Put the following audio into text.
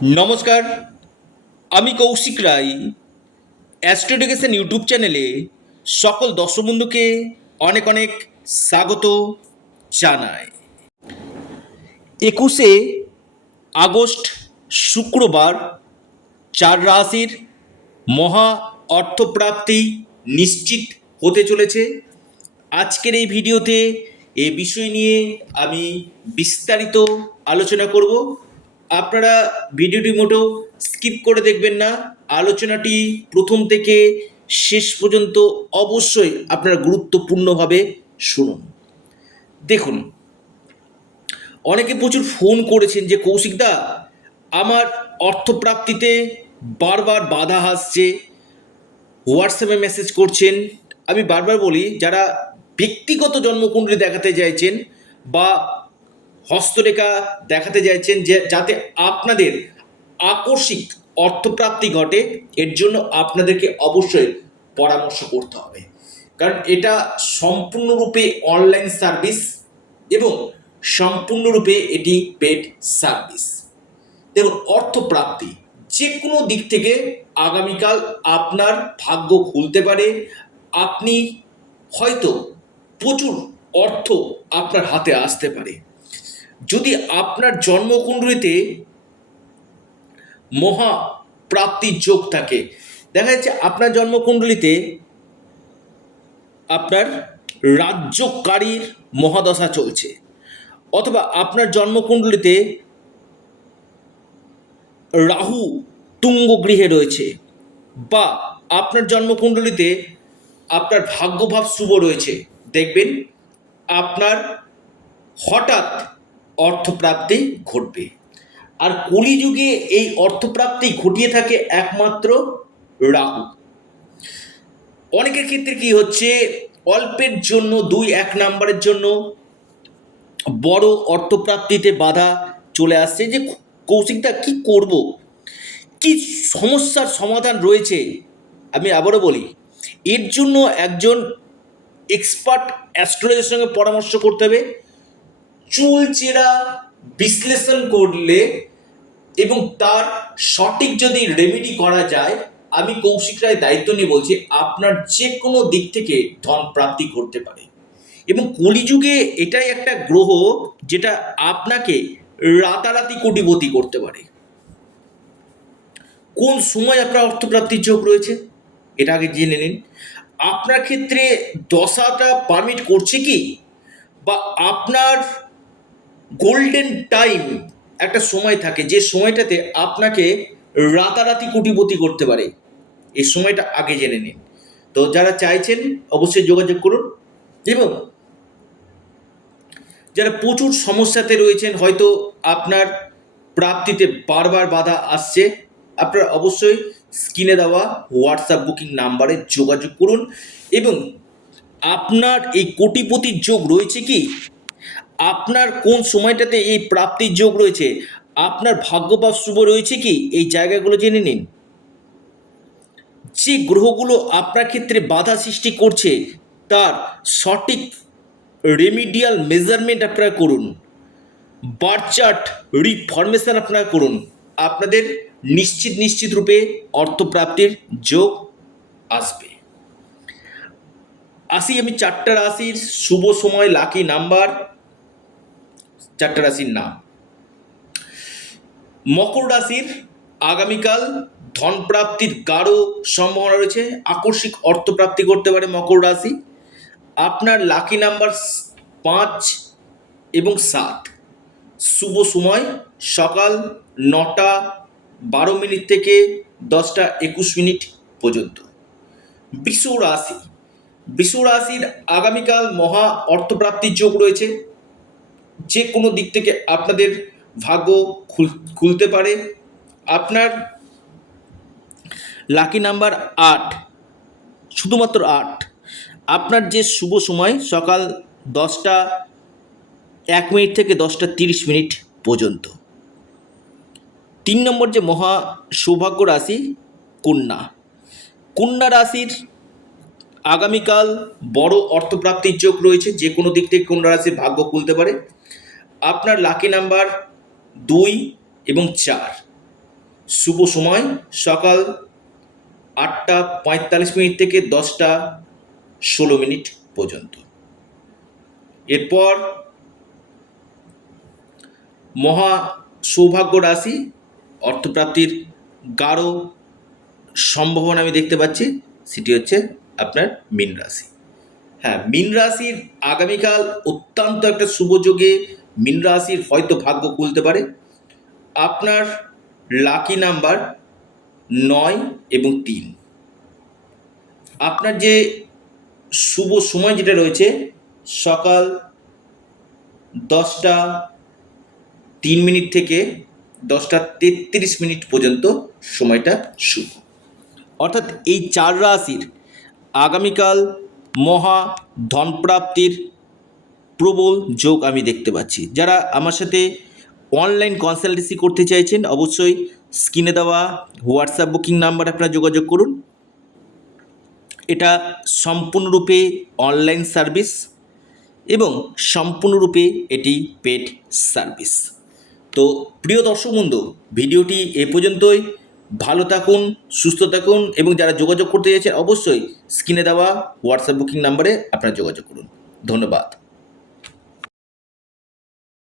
নমস্কার, আমি কৌশিক রায়। Astro education YouTube চ্যানেলে সকল দর্শক বন্ধুকে অনেক অনেক স্বাগত জানাই। 21শে আগস্ট শুক্রবার 4 রাশির মহা অর্থপ্রাপ্তি নিশ্চিত হতে চলেছে। আজকের এই ভিডিওতে এই বিষয় নিয়ে আমি বিস্তারিত আলোচনা করব। আপনারা ভিডিওটি মোটেও স্কিপ করে দেখবেন না, আলোচনাটি প্রথম থেকে শেষ পর্যন্ত অবশ্যই আপনারা গুরুত্বপূর্ণভাবে শুনুন। দেখুন, অনেকে প্রচুর ফোন করেছেন যে কৌশিকদা, আমার অর্থপ্রাপ্তিতে বারবার বাধা আসছে, হোয়াটসঅ্যাপে মেসেজ করছেন। আমি বারবার বলি, যারা ব্যক্তিগত জন্মকুণ্ডলী দেখাতে চাইছেন বা হস্তরেখা দেখাতে চাইছেন যে যাতে আপনাদের আকস্মিক অর্থপ্রাপ্তি ঘটে, এর জন্য আপনাদেরকে অবশ্যই পরামর্শ করতে হবে, কারণ এটা সম্পূর্ণরূপে অনলাইন সার্ভিস এবং সম্পূর্ণরূপে এটি পেড সার্ভিস। দেখুন, অর্থপ্রাপ্তি যে কোনো দিক থেকে আগামীকাল আপনার ভাগ্য খুলতে পারে। আপনি হয়তো প্রচুর অর্থ আপনার হাতে আসতে পারে। যদি আপনার জন্মকুণ্ডলীতে মহা প্রাপ্তির যোগ থাকে, দেখা যাচ্ছে আপনার জন্মকুণ্ডলীতে আপনার রাজ্যকারীর মহাদশা চলছে, অথবা আপনার জন্মকুণ্ডলীতে রাহু তুঙ্গ গৃহে রয়েছে, বা আপনার জন্মকুণ্ডলীতে আপনার ভাগ্যভাব শুভ রয়েছে, দেখবেন আপনার হঠাৎ অর্থপ্রাপ্তি ঘটবে। আর কলিযুগে এই অর্থপ্রাপ্তি ঘটিয়ে থাকে একমাত্র রাহু। অনেকের ক্ষেত্রে কি হচ্ছে, অল্পের জন্য 2-1 নাম্বারের জন্য বড় অর্থপ্রাপ্তিতে বাধা চলে আসছে। যে কৌশিকদা কি করব, কি সমস্যার সমাধান রয়েছে, আমি আবারও বলি, এর জন্য একজন এক্সপার্ট অ্যাস্ট্রোলজারের সঙ্গে পরামর্শ করতে হবে। চুলচেরা বিশ্লেষণ করলে এবং তার সঠিক যদি রেমেডি করা যায়, আমি কৌশিক রায় দায়িত্ব নিয়ে বলছি, আপনার যে কোনো দিক থেকে ধন প্রাপ্তি করতে পারে। এবং কলিযুগে এটাই একটা গ্রহ যেটা আপনাকে রাতারাতি কোটিপতি করতে পারে। কোন সময় আপনার অর্থপ্রাপ্তির যোগ রয়েছে এটা আগে জেনে নিন। আপনার ক্ষেত্রে দশাটা পারমিট করছে কি, বা আপনার গোল্ডেন টাইম একটা সময় থাকে যে সময়টাতে আপনাকে রাতারাতি কোটিপতি করতে পারে, এই সময়টা আগে জেনে নিন। তো যারা চাইছেন অবশ্যই যোগাযোগ করুন। এবং যারা প্রচুর সমস্যাতে রয়েছেন, হয়তো আপনার প্রাপ্তিতে বারবার বাধা আসছে, আপনারা অবশ্যই স্ক্রিনে দেওয়া হোয়াটসঅ্যাপ বুকিং নাম্বারে যোগাযোগ করুন। এবং আপনার এই কোটিপতির যোগ রয়েছে কি, আপনার কোন সময়টাতে এই প্রাপ্তির যোগ রয়েছে, আপনার ভাগ্যভাব শুভ রয়েছে কি, এই জায়গাগুলো জেনে নিন। যে গ্রহগুলো আপনার ক্ষেত্রে বাধা সৃষ্টি করছে তার সঠিক রেমিডিয়াল মেজারমেন্ট আপনারা করুন, বার্থ চার্ট রিফরমেশন আপনারা করুন, আপনাদের নিশ্চিত রূপে অর্থপ্রাপ্তির যোগ আসবে। আসি আমি 4টা রাশির শুভ সময়, লাকি নাম্বার, 4টা রাশির নাম। মকর রাশির আগামীকাল ধন প্রাপ্তির গাঢ় সম্ভাবনা রয়েছে, আকস্মিক অর্থপ্রাপ্তি করতে পারে মকর রাশি। আপনার লাকি নাম্বার 5 এবং 7। শুভ সময় সকাল 9:12 থেকে 10:21 পর্যন্ত। বৃষ রাশির আগামীকাল মহা অর্থপ্রাপ্তির যোগ রয়েছে, যে কোনো দিক থেকে আপনাদের ভাগ্য খুলতে পারে। আপনার লাকি নাম্বার 8, শুধুমাত্র 8। আপনার যে শুভ সময় সকাল 10:01 থেকে 10:30 পর্যন্ত। 3 নম্বর যে মহা সৌভাগ্য রাশি কন্যা রাশির আগামীকাল বড় অর্থপ্রাপ্তির যোগ রয়েছে, যে কোনো দিক থেকে কন্যা রাশির ভাগ্য খুলতে পারে। আপনার লাকি নাম্বার 2 এবং 4। শুভ সময় সকাল 8:45 থেকে 10:16 পর্যন্ত। এরপর মহা সৌভাগ্য রাশি, অর্থপ্রাপ্তির গাঢ় সম্ভাবনা আমি দেখতে পাচ্ছি, সেটি হচ্ছে আপনার মীন রাশি। হ্যাঁ, মীন রাশির আগামীকাল অত্যন্ত একটা শুভ যোগে মীন রাশির হয়তো ভাগ্য খুলতে পারে। আপনার লাকি নাম্বার 9 এবং 3। আপনার যে শুভ সময় যেটা রয়েছে সকাল 10:03 থেকে 10:33 পর্যন্ত সময়টা শুভ। অর্থাৎ এই 4 রাশির আগামীকাল মহা ধনপ্রাপ্তির প্রবল যোগ আমি দেখতে পাচ্ছি। যারা আমার সাথে অনলাইন কনসালটেন্সি করতে চাইছেন অবশ্যই স্ক্রিনে দেওয়া হোয়াটসঅ্যাপ বুকিং নাম্বারে আপনারা যোগাযোগ করুন। এটা সম্পূর্ণরূপে অনলাইন সার্ভিস এবং সম্পূর্ণরূপে এটি পেড সার্ভিস। তো প্রিয় দর্শক বন্ধু, ভিডিওটি এ পর্যন্তই। ভালো থাকুন, সুস্থ থাকুন এবং যারা যোগাযোগ করতে চাইছেন অবশ্যই স্ক্রিনে দেওয়া হোয়াটসঅ্যাপ বুকিং নাম্বারে আপনারা যোগাযোগ করুন। ধন্যবাদ।